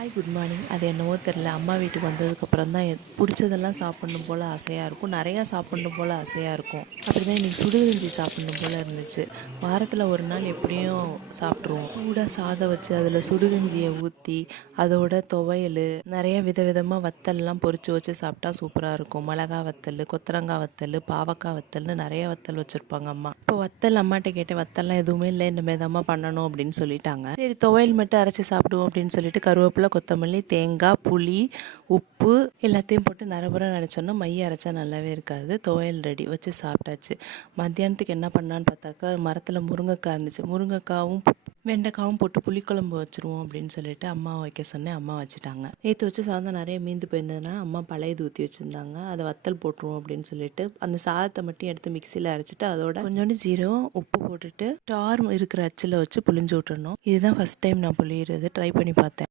Hi good morning. அது என்னவோ தெரில, அம்மா வீட்டுக்கு வந்ததுக்கப்புறம் தான் பிடிச்சதெல்லாம் சாப்பிட்ணும் போல் ஆசையாக இருக்கும், நிறையா சாப்பிட்ணும் போல் ஆசையாக இருக்கும். அப்படி தான் இன்றைக்கி சுடுகஞ்சி சாப்பிட்ணும் போல் இருந்துச்சு. வாரத்தில் ஒரு நாள் எப்படியும் சாப்பிட்ருவோம். சூடாக சாதம் வச்சு அதில் சுடுகஞ்சியை ஊற்றி அதோட துவையல் நிறைய விதவிதமாக வத்தல்லாம் பொரித்து வச்சு சாப்பிட்டா சூப்பராக இருக்கும். மிளகா வத்தல், கொத்தரங்காய் வத்தல், பாவக்காய் வத்தல்னு நிறைய வத்தல் வச்சுருப்பாங்க அம்மா. இப்போ வத்தல் அம்மாட்ட கேட்டேன், வத்தல்லாம் எதுவுமே இல்லை, இந்த மாரி பண்ணணும் அப்படின்னு சொல்லிட்டாங்க. சரி துவையல் மட்டும் அரைச்சி சாப்பிடுவோம் அப்படின்னு சொல்லிட்டு கருவேப்பிலை, கொத்தமல்லி, தேங்காய், புளி, உப்பு எல்லாத்தையும் போட்டு நரபுரம் அரைச்சோன்னா மைய அரைச்சா நல்லாவே இருக்காது. துவையல் ரெடி வச்சு சாப்பிட்டாச்சு. மத்தியானத்துக்கு என்ன பண்ணான்னு பார்த்தாக்கா மரத்தில் முருங்கைக்காய் இருந்துச்சு. முருங்கைக்காவும் வெண்டைக்காவும் போட்டு புளிக்குழம்பு வச்சுருவோம் அப்படின்னு சொல்லிட்டு அம்மா வைக்க சொன்னேன். அம்மா வச்சுட்டாங்க. நேற்று வச்சு சாதம் நிறைய மீந்து போயிருந்ததுனால அம்மா பழையது ஊற்றி வச்சுருந்தாங்க. அதை வத்தல் போட்டுருவோம் அப்படின்னு சொல்லிட்டு அந்த சாதத்தை மட்டும் எடுத்து மிக்சியில் அரைச்சிட்டு அதோட கொஞ்சோண்டு ஜீரகம், உப்பு போட்டுட்டு ஸ்டார் இருக்கிற அச்சில் வச்சு புளிஞ்சு விட்டுறணும். இதுதான் ஃபஸ்ட் டைம் நான் புளியிறது. ட்ரை பண்ணி பார்த்தேன்.